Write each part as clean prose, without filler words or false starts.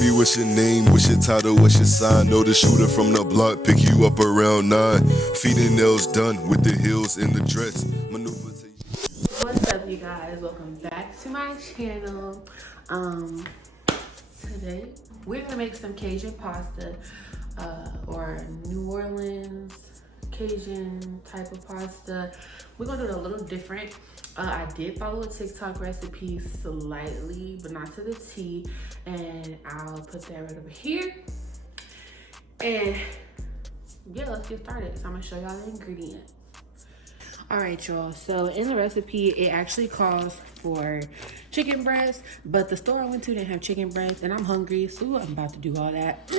me what's your name, what's your title, what's your sign. Know the shooter from the block, pick you up around 9. Feet and nails done with the heels in the dress. What's up, you guys? Welcome back to my channel. Today we're gonna make some Cajun pasta, or New Orleans Cajun type of pasta. We're gonna do it a little different. I did follow a TikTok recipe slightly, but not to the T, and I'll put that right over here. And yeah, let's get started. So I'm gonna show y'all the ingredients. All right, y'all, so in the recipe it actually calls for chicken breast, but the store I went to didn't have chicken breast, and I'm hungry, so I'm about to do all that.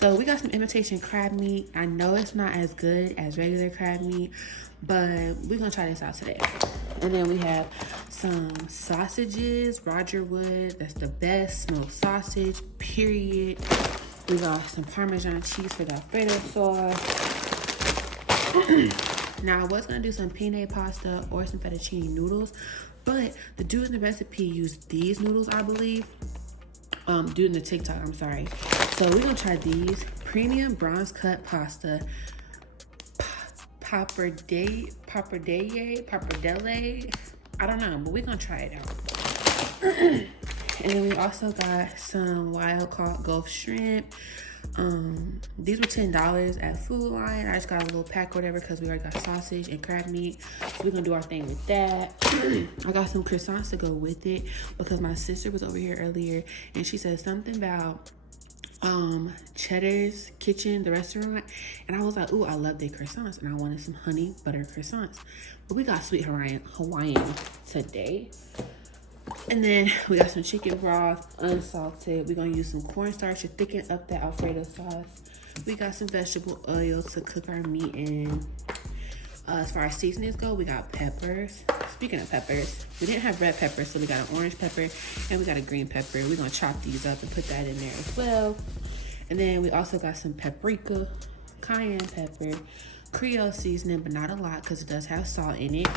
So we got some imitation crab meat. I know it's not as good as regular crab meat, but we're gonna try this out today. And then we have some sausages, Roger Wood, that's the best smoked sausage, period. We got some Parmesan cheese for the Alfredo sauce. Now, I was gonna do some penne pasta or some fettuccine noodles, but the dude in the recipe used these noodles, I believe. Dude in the TikTok, I'm sorry. So we're gonna try these premium bronze cut pasta, pappardelle. I don't know, but we're gonna try it out. And then we also got some wild caught Gulf shrimp. These were $10 at Food Lion. I just got a little pack or whatever because we already got sausage and crab meat. So we're gonna do our thing with that. I got some croissants to go with it because my sister was over here earlier and she said something about Cheddar's Kitchen, the restaurant, and I was like, ooh, I love their croissants, and I wanted some honey butter croissants. But we got sweet Hawaiian today. And then we got some chicken broth, unsalted. We're gonna use some cornstarch to thicken up that Alfredo sauce. We got some vegetable oil to cook our meat in. As far as seasonings go, we got peppers. Speaking of peppers, we didn't have red pepper, so we got an orange pepper and we got a green pepper. We're gonna chop these up and put that in there as well. And then we also got some paprika, cayenne pepper, Creole seasoning, but not a lot because it does have salt in it.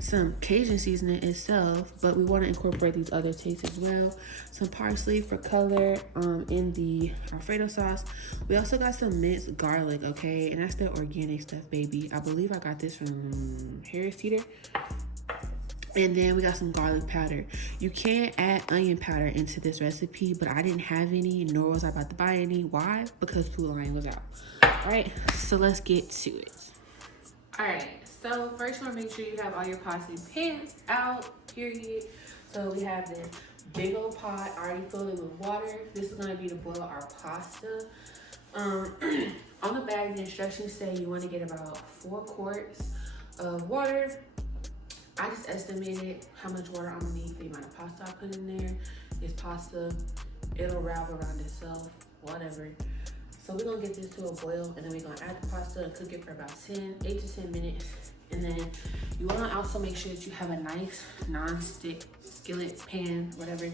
Some Cajun seasoning itself, but we want to incorporate these other tastes as well. Some parsley for color in the Alfredo sauce. We also got some minced garlic, okay, and that's the organic stuff, baby. I believe I got this from Harris Teeter. And then we got some garlic powder. You can't add onion powder into this recipe, but I didn't have any, nor was I about to buy any. Why? Because Food Lion was out. All right, so let's get to it. All right, so first you want to make sure you have all your pots and pans out, period. So we have this big old pot already filled with water. This is going to be to boil our pasta. On the bag, the instructions say you want to get about 4 quarts of water. I just estimated how much water I'm going to need for the amount of pasta I put in there. It's pasta, it'll wrap around itself, whatever. So we're gonna get this to a boil, and then we're gonna add the pasta and cook it for about 8 to 10 minutes. And then you wanna also make sure that you have a nice non-stick skillet, pan, whatever.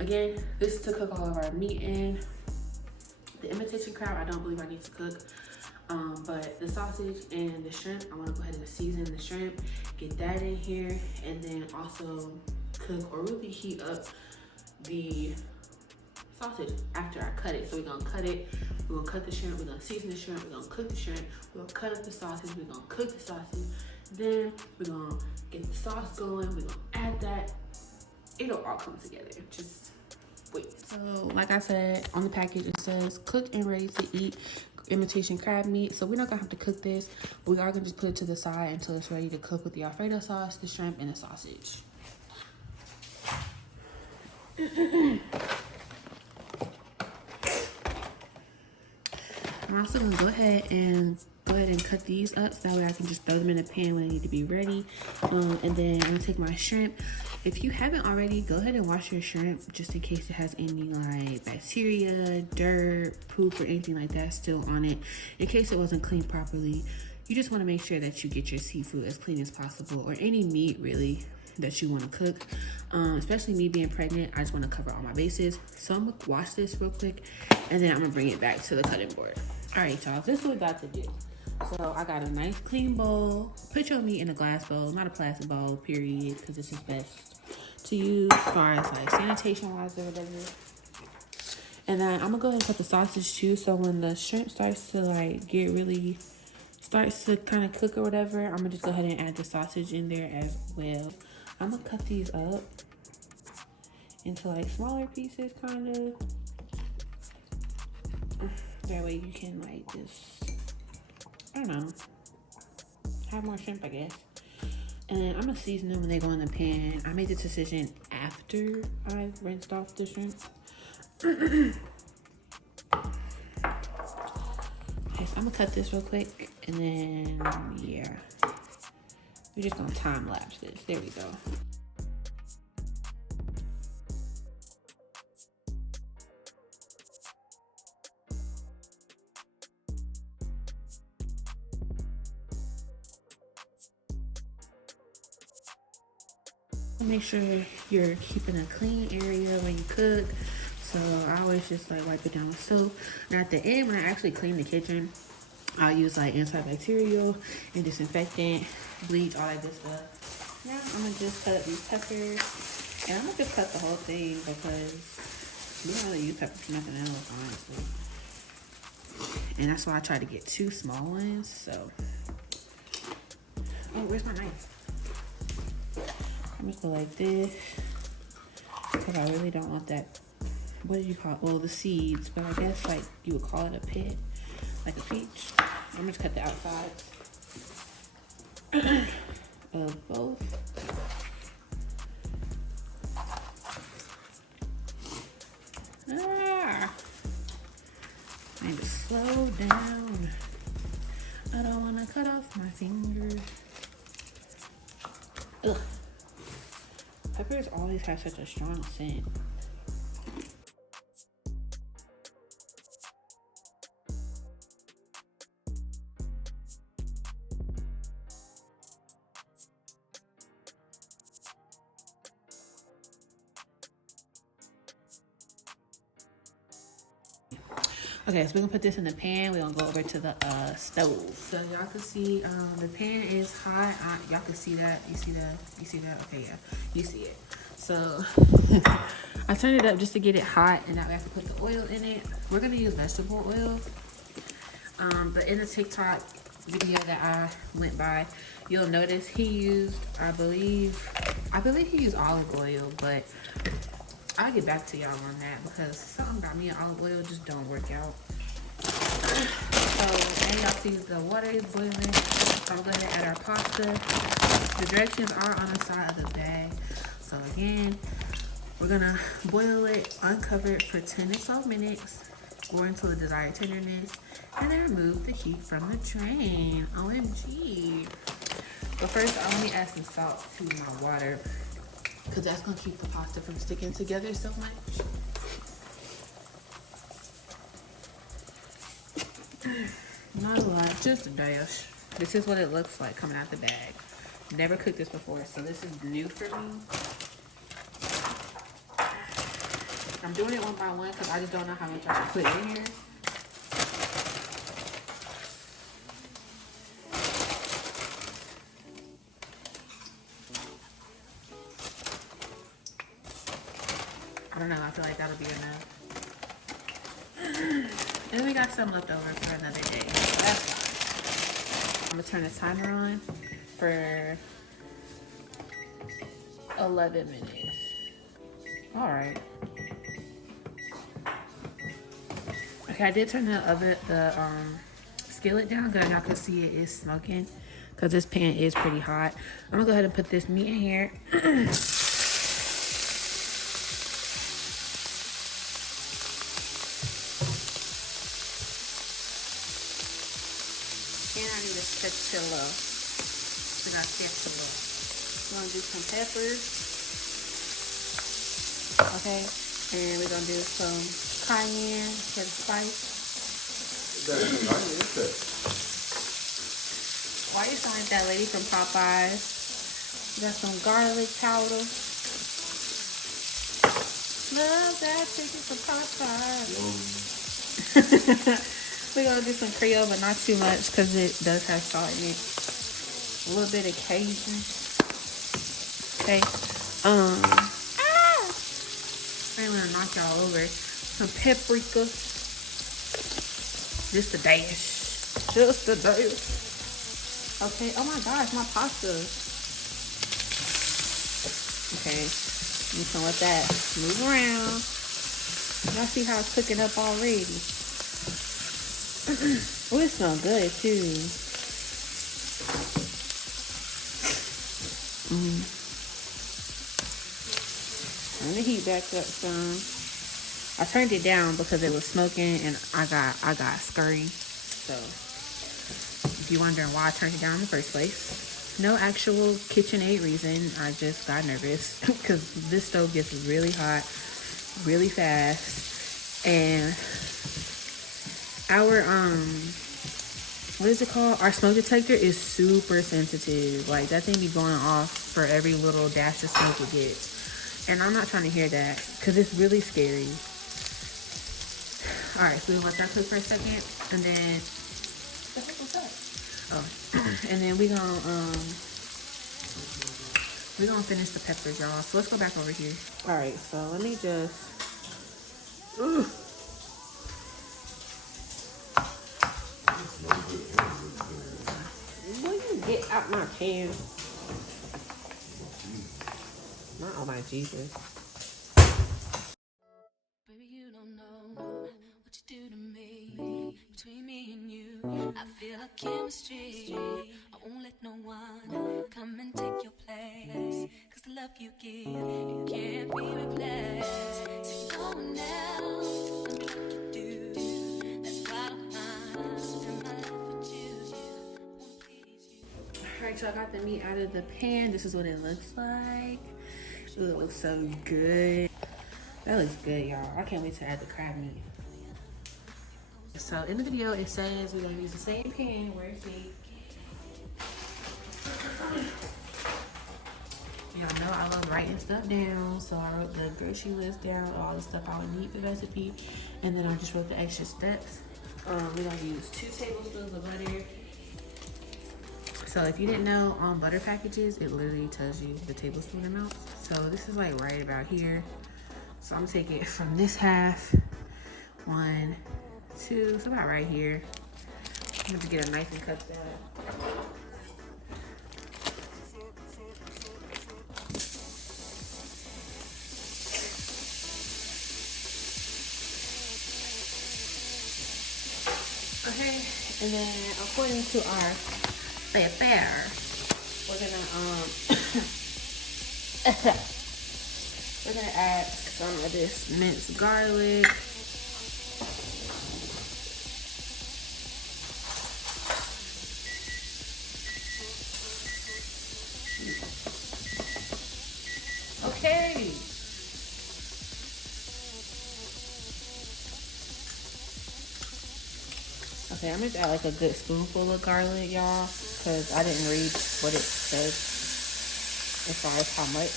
Again, this is to cook all of our meat in. The imitation crab, I don't believe I need to cook. But the sausage and the shrimp, I wanna go ahead and season the shrimp, get that in here, and then also cook or really heat up the sausage after I cut it. So we're gonna cut it, we're gonna cut the shrimp, we're gonna season the shrimp, we're gonna cook the shrimp, we're gonna cut up the sausage, we're gonna cook the sausage, then we're gonna get the sauce going, we're gonna add that. It'll all come together, just wait. So like I said, on the package it says cooked and ready to eat imitation crab meat. So we're not gonna have to cook this, but we are gonna just put it to the side until it's ready to cook with the Alfredo sauce, the shrimp, and the sausage. I'm also gonna go ahead and cut these up so that way I can just throw them in the pan when they need to be ready. And then I'm gonna take my shrimp. If you haven't already, go ahead and wash your shrimp just in case it has any like bacteria, dirt, poop, or anything like that still on it. In case it wasn't cleaned properly, you just wanna make sure that you get your seafood as clean as possible, or any meat really that you wanna cook. Especially me being pregnant, I just wanna cover all my bases. So I'm gonna wash this real quick and then I'm gonna bring it back to the cutting board. All right, y'all, this is what we got to do. So I got a nice clean bowl. Put your meat in a glass bowl, not a plastic bowl, period, because this is best to use as far as like sanitation wise or whatever. And then I'm gonna go ahead and put the sausage too, so when the shrimp starts to like starts to kind of cook or whatever, I'm gonna just go ahead and add the sausage in there as well. I'm gonna cut these up into like smaller pieces, kind of. That way you can like just, I don't know, have more shrimp, I guess. And then I'm gonna season them when they go in the pan. I made the decision after I rinsed off the shrimp. Okay, so I'm gonna cut this real quick, and then yeah, we're just gonna time lapse this. There we go. Make sure you're keeping a clean area when you cook. So I always just like wipe it down with soap. And at the end, when I actually clean the kitchen, I'll use like antibacterial and disinfectant, bleach, all that good stuff. Now I'm gonna just cut up these peppers, and I'm gonna just cut the whole thing because we don't really use peppers for nothing else, honestly. And that's why I try to get 2 small ones. So, oh, where's my knife? I'm just go like this because I really don't want that. What do you call it? Well, the seeds, but I guess like you would call it a pit, like a peach. I'm just cut the outsides of both. Maybe slow down. I don't want to cut off my fingers. Ugh. Peppers always have such a strong scent. Okay, so we're gonna put this in the pan. We're gonna go over to the stove. So y'all can see the pan is hot. Y'all can see that. You see that? You see that? Okay, yeah, you see it. So I turned it up just to get it hot, and now we have to put the oil in it. We're gonna use vegetable oil. But in the TikTok video that I went by, you'll notice he used, I believe he used olive oil, but I'll get back to y'all on that because something about me and olive oil just don't work out. So, and y'all see the water is boiling. I'm going to add our pasta. The directions are on the side of the bag. So again, we're going to boil it, uncover it for 10 to 12 minutes, or until the desired tenderness, and then remove the heat from the drain. OMG. But first, I'm going to add some salt to my water, because that's going to keep the pasta from sticking together so much. Not a lot, just a dash. This is what it looks like coming out the bag. Never cooked this before, so this is new for me. I'm doing it one by one because I just don't know how much I should put in here. I don't know, I feel like that'll be enough. And then we got some left over for another day. So that's fine. I'm gonna turn the timer on for 11 minutes. All right. Okay, I did turn the skillet down because y'all can see it is smoking because this pan is pretty hot. I'm gonna go ahead and put this meat in here. And I need a spatula. We got spatula. We're gonna do some peppers. Okay, and we're gonna do some cayenne for the spice. Why you sound like that lady from Popeyes? We got some garlic powder. Love that chicken from Popeyes. We're gonna do some Creole, but not too much because it does have salt in it. A little bit of cajun. Okay. gonna knock y'all over. Some paprika. Just a dash. Just a dash. Okay. Oh my gosh, my pasta. Okay. You can let that move around. Y'all see how it's cooking up already. Oh, it smells good too. Turn the heat back up some. I turned it down because it was smoking and I got scurry. So if you're wondering why I turned it down in the first place, no actual KitchenAid reason. I just got nervous because this stove gets really hot really fast, and our what is it called? Our smoke detector is super sensitive. Like that thing be going off for every little dash of smoke it gets. And I'm not trying to hear that because it's really scary. All right, so we let that cook for a second, and then what's up? Oh, and then we're gonna finish the peppers, y'all. So let's go back over here. All right, so let me just. Ugh. Will you get out my pan? Not oh my Jesus. Baby, you don't know what you do to me. Between me and you, I feel like chemistry. I won't let no one come and take your place. Cause the love you give, it can't be replaced. See, no one else will do like you do. That's why I don't mind spending my life with you. I won't please you. Alright, y'all, got the meat out of the pan. This is what it looks like. Ooh, it looks so good. That looks good, y'all. I can't wait to add the crab meat. So in the video, it says we're gonna use the same pan. Where's the? Y'all know I love writing stuff down, so I wrote the grocery list down, all the stuff I would need for the recipe, and then I just wrote the extra steps. We're gonna use 2 tablespoons of butter. So if you didn't know, on butter packages, it literally tells you the tablespoon amount. So this is like right about here. So I'm gonna take it from this half, 1, 2, so about right here. I'm gonna get a knife and cut that. Okay, and then according to our fair, we're gonna add some of this minced garlic. Okay. Okay, I'm gonna add like a good spoonful of garlic, y'all, because I didn't read what it says as far as how much.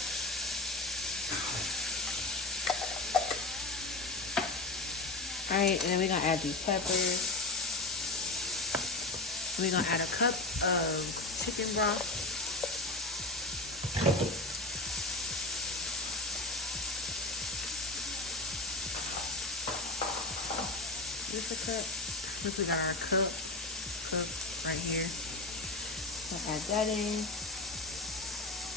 Alright, and then we're gonna add these peppers. We're gonna add a cup of chicken broth. Just a cup. Look, we got our cup right here. I'll add that in.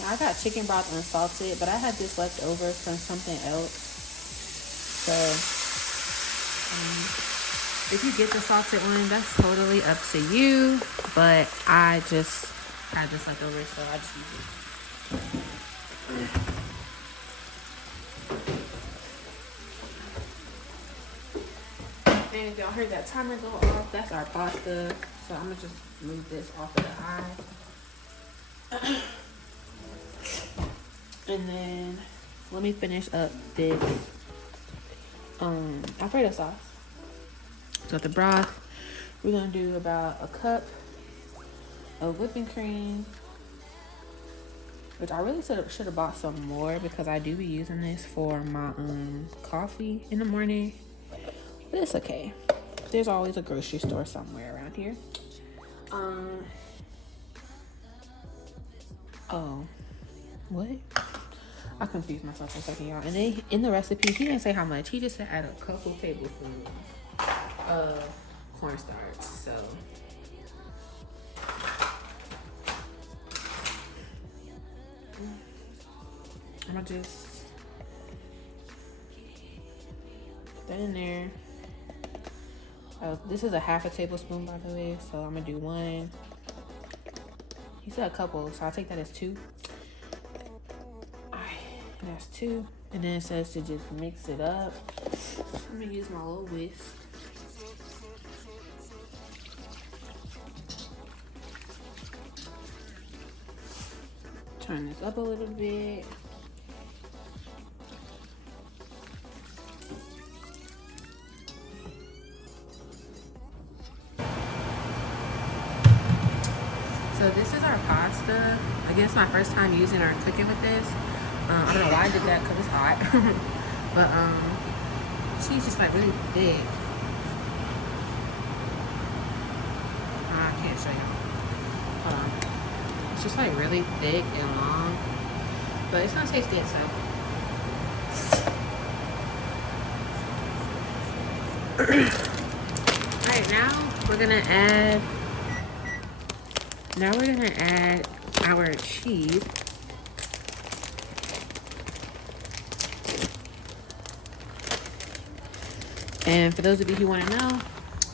Now, I got chicken broth unsalted, but I had this left over from something else. So, if you get the salted one, that's totally up to you. But I just had this left over, so I just use it. And if y'all heard that timer go off, that's our pasta. So I'm gonna just move this off of the eye. And then let me finish up this Alfredo sauce. So the broth, we're gonna do about a cup of whipping cream, which I really should have bought some more because I do be using this for my coffee in the morning. But it's okay. There's always a grocery store somewhere around here. Oh, what? I confused myself for a second, y'all. And then in the recipe, he didn't say how much. He just said add a couple tablespoons of cornstarch. So I'm gonna just put that in there. This is a half a tablespoon, by the way. So I'm gonna do one. He said a couple, so I'll take that as 2. That's 2. And then it says to just mix it up. I'm gonna use my little whisk. Turn this up a little bit. So this is our pasta. Again, it's my first time using or cooking with this. I don't know why I did that because it's hot. But she's just like really thick. I can't show you. Hold on. It's just like really thick and long. But it's gonna taste good, so. Alright, now we're gonna add our cheese. And for those of you who want to know,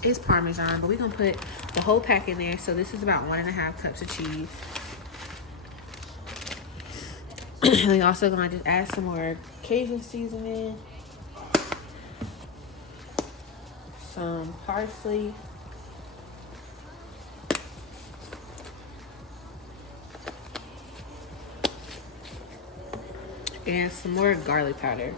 it's Parmesan, but we're going to put the whole pack in there. So this is about 1.5 cups of cheese. And we also going to just add some more Cajun seasoning. Some parsley. And some more garlic powder.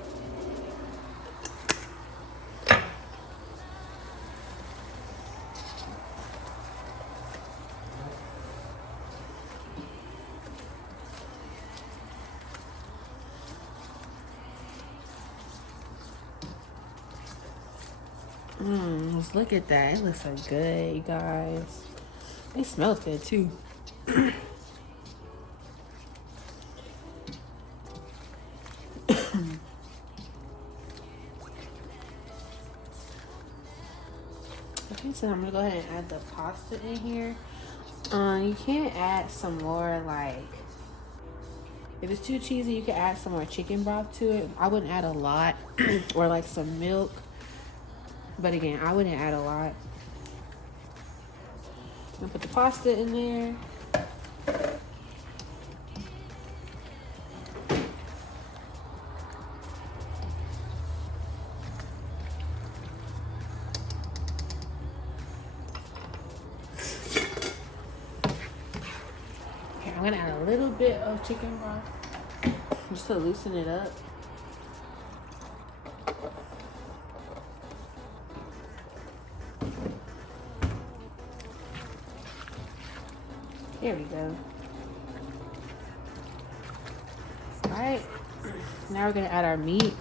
Let's look at that. It looks so good, you guys. It smells good too. Okay, so I'm gonna go ahead and add the pasta in here. You can add some more, like, if it's too cheesy, you can add some more chicken broth to it. I wouldn't add a lot, or like some milk. But again, I wouldn't add a lot. I'm gonna put the pasta in there. Okay, I'm gonna add a little bit of chicken broth just to loosen it up. There we go. All right, now we're gonna add our meat.